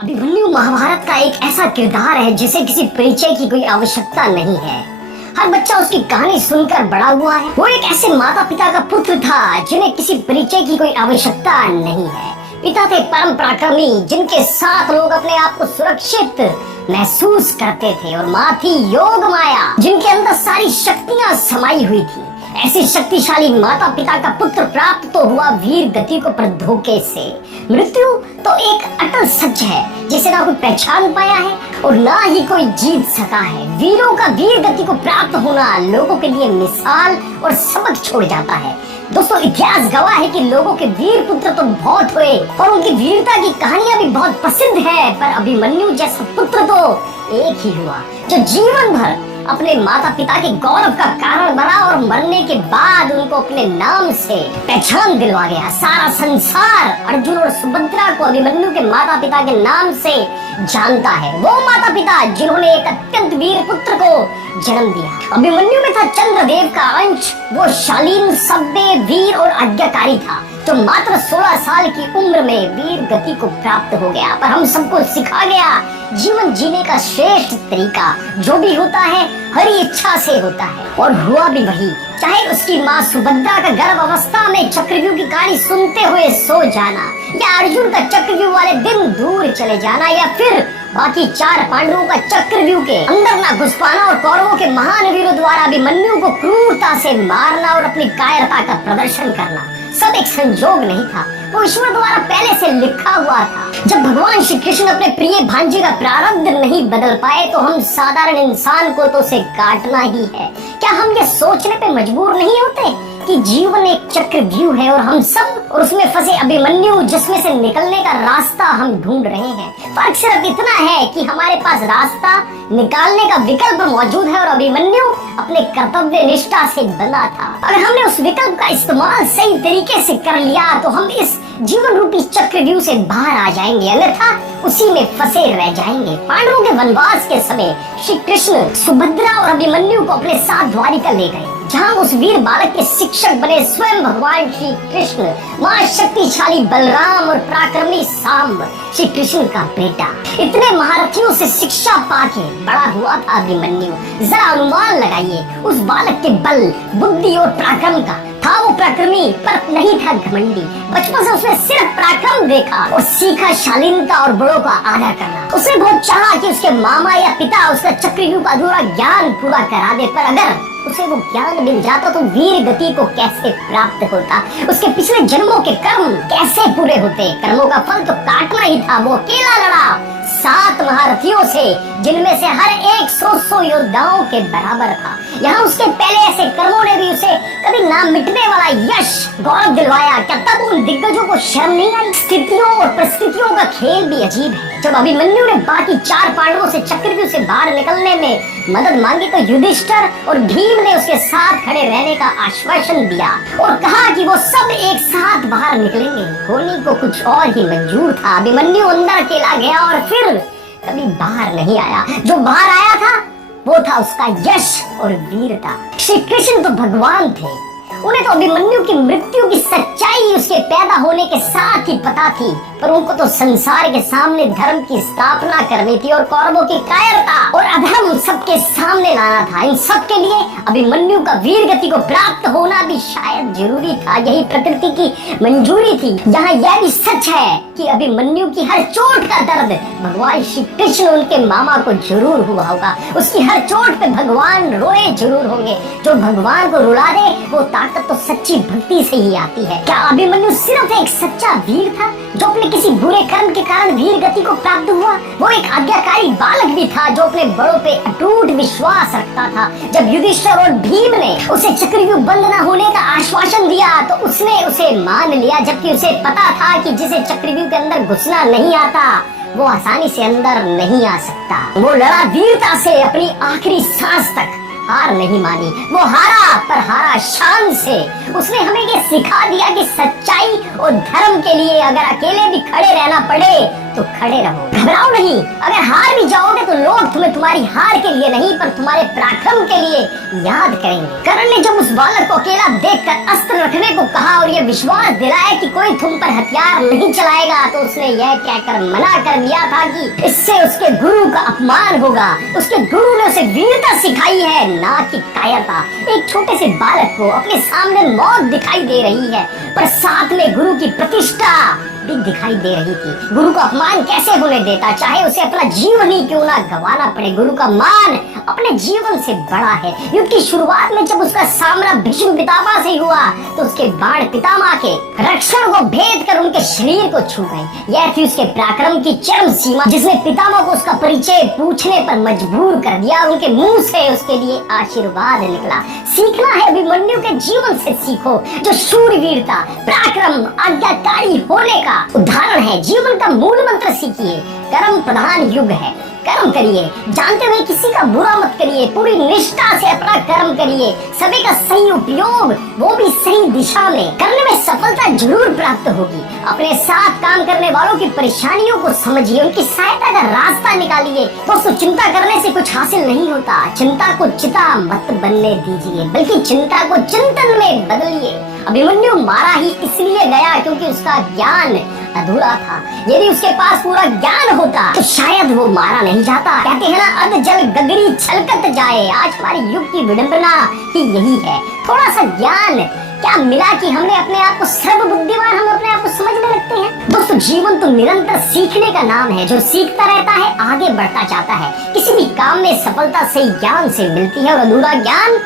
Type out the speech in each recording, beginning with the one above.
अभिमन्यु महाभारत का एक ऐसा किरदार है जिसे किसी परिचय की कोई आवश्यकता नहीं है। हर बच्चा उसकी कहानी सुनकर बड़ा हुआ है। वो एक ऐसे माता पिता का पुत्र था जिन्हें किसी परिचय की कोई आवश्यकता नहीं है। पिता थे परम पराक्रमी जिनके साथ लोग अपने आप को सुरक्षित महसूस करते थे, और माँ थी योग माया जिनके अंदर सारी शक्तियाँ समाई हुई थी। ऐसी शक्तिशाली माता पिता का पुत्र प्राप्त तो हुआ वीर गति को पर धोखे से। मृत्यु तो एक अटल सच है जिसे ना कोई पहचान पाया है और ना ही कोई जीत सका है। वीरों का वीर गति को प्राप्त होना लोगों के लिए मिसाल और सबक छोड़ जाता है। दोस्तों, इतिहास गवाह है कि लोगों के वीर पुत्र तो बहुत हुए और उनकी वीरता की कहानियां भी बहुत प्रसिद्ध है, पर अभिमन्यु जैसा पुत्र तो एक ही हुआ जो जीवन भर अपने माता पिता के गौरव का कारण बना और मरने के बाद उनको अपने नाम से पहचान दिलवा गया। सारा संसार अर्जुन और सुभद्रा को अभिमन्यु के माता पिता के नाम से जानता है। वो माता पिता जिन्होंने एक अत्यंत वीर पुत्र को जन्म दिया। अभिमन्यु में था चंद्रदेव का अंश। वो शालीन, सभ्य, वीर और आज्ञाकारी था जो मात्र 16 साल की उम्र में वीर गति को प्राप्त हो गया। पर हम सबको सिखा गया जीवन जीने का श्रेष्ठ तरीका जो भी होता है हरी इच्छा से होता है, और हुआ भी वही। चाहे उसकी माँ सुभद्रा का गर्भ अवस्था में चक्रव्यूह की कहानी सुनते हुए सो जाना, या अर्जुन का चक्रव्यूह वाले दिन दूर चले जाना, या फिर बाकी 4 पांडवों का चक्रव्यूह के अंदर ना घुस पाना और कौरवों के महान वीरों द्वारा अभिमन्यु को क्रूरता से मारना और अपनी कायरता का प्रदर्शन करना, सब एक संजोग नहीं था, वो ईश्वर द्वारा पहले से लिखा हुआ था। जब भगवान श्री कृष्ण अपने प्रिय भांजे का प्रारब्ध नहीं बदल पाए तो हम साधारण इंसान को तो उसे काटना ही है। क्या हम ये सोचने पे मजबूर नहीं होते कि जीवन एक चक्रव्यूह है और हम सब और उसमें फंसे अभिमन्यु जिसमें से निकलने का रास्ता हम ढूंढ रहे हैं। फर्क सिर्फ इतना है कि हमारे पास रास्ता निकालने का विकल्प मौजूद है और अभिमन्यु अपने कर्तव्य निष्ठा से बंधा था। अगर हमने उस विकल्प का इस्तेमाल सही तरीके से कर लिया तो हम इस जीवन रूपी चक्रव्यूह से बाहर आ जाएंगे, अन्यथा उसी में फंसे रह जाएंगे। पांडवों के वनवास के समय श्री कृष्ण सुभद्रा और अभिमन्यु को अपने साथ द्वारिका ले गए, जहाँ उस वीर बालक के शिक्षक बने स्वयं भगवान श्री कृष्ण, मां शक्तिशाली बलराम और पराक्रमी सांब श्री कृष्ण का बेटा। इतने महारथियों से शिक्षा पाके बड़ा हुआ था अभिमन्यु। जरा अनुमान लगाइए उस बालक के बल, बुद्धि और पराक्रम का। था वो पराक्रमी पर नहीं था घमंडी। बचपन से उसने सिर्फ पराक्रम देखा और सीखा शालीनता और बड़ों का आदर करना। उसने बहुत चाहा कि उसके मामा या पिता उसका चक्रव्यूह का अधूरा ज्ञान पूरा करा दे, पर अगर उसे वो ज्ञान मिल जाता तो वीर गति को कैसे प्राप्त होता, उसके पिछले जन्मों के कर्म कैसे पूरे होते। कर्मों का फल तो काटना ही था। वो अकेला लड़ा 7 महारथियों से जिनमें से हर एक 100 योद्धाओं के बराबर था। यहाँ उसके पहले ऐसे कर्मों ने भी उसे कभी ना मिटने वाला यश गौरव दिलवाया। क्या तब उन दिग्गजों को शर्म नहीं आई? स्थितियों और परिस्थितियों का खेल भी अजीब है। जब अभिमन्यु ने बाकी 4 पांडवों से चक्रव्यूह से बाहर निकलने में मदद मांगी तो युधिष्ठिर और भीम ने उसके साथ खड़े रहने का आश्वासन दिया और कहा कि वो सब एक साथ बाहर निकलेंगे। होनी को कुछ और ही मंजूर था। अभिमन्यु अंदर अकेला गया और फिर कभी बाहर नहीं आया। जो बाहर आया था वो था उसका यश और वीरता। श्री कृष्ण तो भगवान थे, उन्हें तो अभिमन्यु की मृत्यु की सच्चाई उसके पैदा होने के साथ ही पता थी, पर उनको तो संसार के सामने धर्म की स्थापना करनी थी और कौरवों की कायरता और अधर्म सबके सामने लाना था। इन सब के लिए अभिमन्यु का वीर गति को प्राप्त होना भी शायद जरूरी था। यही प्रकृति की मंजूरी थी। यहाँ यह भी सच है कि अभिमन्यु की हर चोट का दर्द भगवान श्री कृष्ण उनके मामा को जरूर हुआ होगा। उसकी हर चोट पे भगवान रोए जरूर होंगे। जो भगवान को रुला दे वो ताकत तो सच्ची भक्ति से ही आती है। क्या अभिमन्यु सिर्फ एक सच्चा वीर था जो अपने किसी बुरे कर्म के कारण वीर गति को प्राप्त हुआ? वो एक आज्ञाकारी बालक भी था जो अपने बड़ों पे अटूट विश्वास रखता था। जब युधिष्ठिर और भीम ने उसे चक्रव्यूह बंद न होने का आश्वासन दिया तो उसने उसे मान लिया, जबकि उसे पता था कि जिसे चक्रव्यूह के अंदर घुसना नहीं आता वो आसानी से अंदर नहीं आ सकता। वो लड़ा वीरता से अपनी आखिरी सांस तक, हार नहीं मानी। वो हारा पर हारा शान से। उसने हमें ये सिखा दिया कि सच्चाई और धर्म के लिए अगर अकेले भी खड़े रहना पड़े तो खड़े रहो, घबराओ नहीं। अगर हार भी जाओगे तो लोग तुम्हें तुम्हारी हार के लिए नहीं पर तुम्हारे पराक्रम के लिए याद करेंगे। कर्ण ने जब उस बालक को अकेला देखकर अस्त्र रखने को कहा और ये विश्वास दिलाया कि कोई तुम पर हथियार नहीं चलाएगा, तो उसने यह कहकर मना कर दिया था कि इससे उसके गुरु का अपमान होगा। उसके गुरु ने उसे वीरता सिखाई है, ना कि कायरता। एक छोटे से बालक को अपने सामने मौत दिखाई दे रही है, पर साथ में गुरु की प्रतिष्ठा भी दिखाई दे रही थी। गुरु का अपमान कैसे होने देता, चाहे उसे अपना जीवन ही क्यों ना गंवाना पड़े। गुरु का मान अपने जीवन से बड़ा है। युद्ध की शुरुआत में जब उसका सामना भीष्म पितामह से हुआ, तो उसके बाण पितामह के रक्षण को भेद कर उनके शरीर को छू गए। यह थी उसके पराक्रम की चरम सीमा, जिसने पितामह को उसका परिचय पूछने पर मजबूर कर दिया। उनके मुंह से उसके लिए आशीर्वाद निकला। सीखना है अभिमन्यु के जीवन से सीखो, जो शूरवीरता, पराक्रम, आज्ञाकारी होने का उदाहरण है। जीवन का मूल मंत्र सीखिए। कर्म प्रधान युग है, कर्म करिए, जानते हुए किसी का बुरा मत करिए, पूरी निष्ठा से अपना कर्म करिए। समय का सही उपयोग, वो भी सही दिशा में करने में सफलता जरूर प्राप्त होगी। अपने साथ काम करने वालों की परेशानियों को समझिए, उनकी सहायता का रास्ता निकालिए। दोस्तों, चिंता करने से कुछ हासिल नहीं होता। चिंता को चिता मत बनने दीजिए, बल्कि चिंता को चिंतन में बदलिए। अभिमन्यु मारा ही इसलिए गया क्योंकि उसका ज्ञान अधूरा था। यदि उसके पास पूरा ज्ञान होता तो शायद वो मारा नहीं जाता। कहते हैं ना, अध जल गगरी छलकत जाए। आज हमारे युग की विडंबना ही यही है। थोड़ा सा ज्ञान क्या मिला कि हमने अपने आप को सर्वबुद्धिमान, हम अपने आप को समझने लगते हैं। दोस्तों, जीवन तो निरंतर सीखने का नाम है। जो सीखता रहता है आगे बढ़ता जाता है। किसी भी काम में सफलता सही ज्ञान से मिलती है, और अधूरा ज्ञान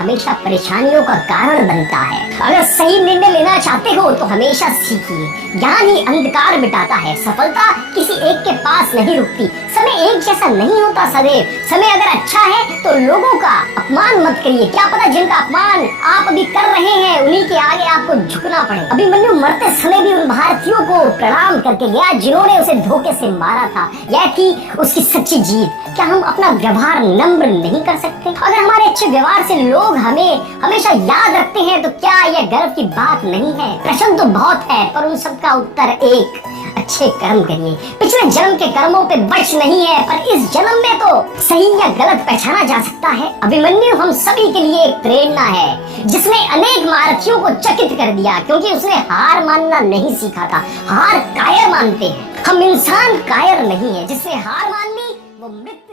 हमेशा परेशानियों का कारण बनता है। अगर सही निर्णय लेना चाहते हो तो हमेशा सीखिए। ज्ञान ही अंधकार मिटाता है। सफलता किसी एक के पास नहीं रुकती। समय एक जैसा नहीं होता सदैव। समय अगर अच्छा है तो लोगों का अपमान मत करिए। क्या पता जिनका अपमान आप अभी कर रहे हैं उन्हीं के आगे आपको झुकना पड़े। अभिमन्यु मरते समय भी उन भारतीयों को प्रणाम करके गया जिन्होंने उसे धोखे से मारा था। यह थी उसकी सच्ची जीत। क्या हम अपना व्यवहार नम्र नहीं कर सकते? अगर हमारे अच्छे व्यवहार से लोग हमें हमेशा याद रखते हैं तो क्या यह गर्व की बात नहीं है? प्रश्न तो बहुत है, पर उन सब का उत्तर एक, अच्छे कर्म करिए। पिछले जन्म के कर्मों पे बच नहीं है, पर इस जन्म में तो सही या गलत पहचाना जा सकता है। अभिमन्यु हम सभी के लिए एक प्रेरणा है, जिसने अनेक महारथियों को चकित कर दिया, क्योंकि उसने हार मानना नहीं सीखा था। हार कायर मानते हैं हम, इंसान कायर नहीं है। जिसने हार मान ली वो मृत्यु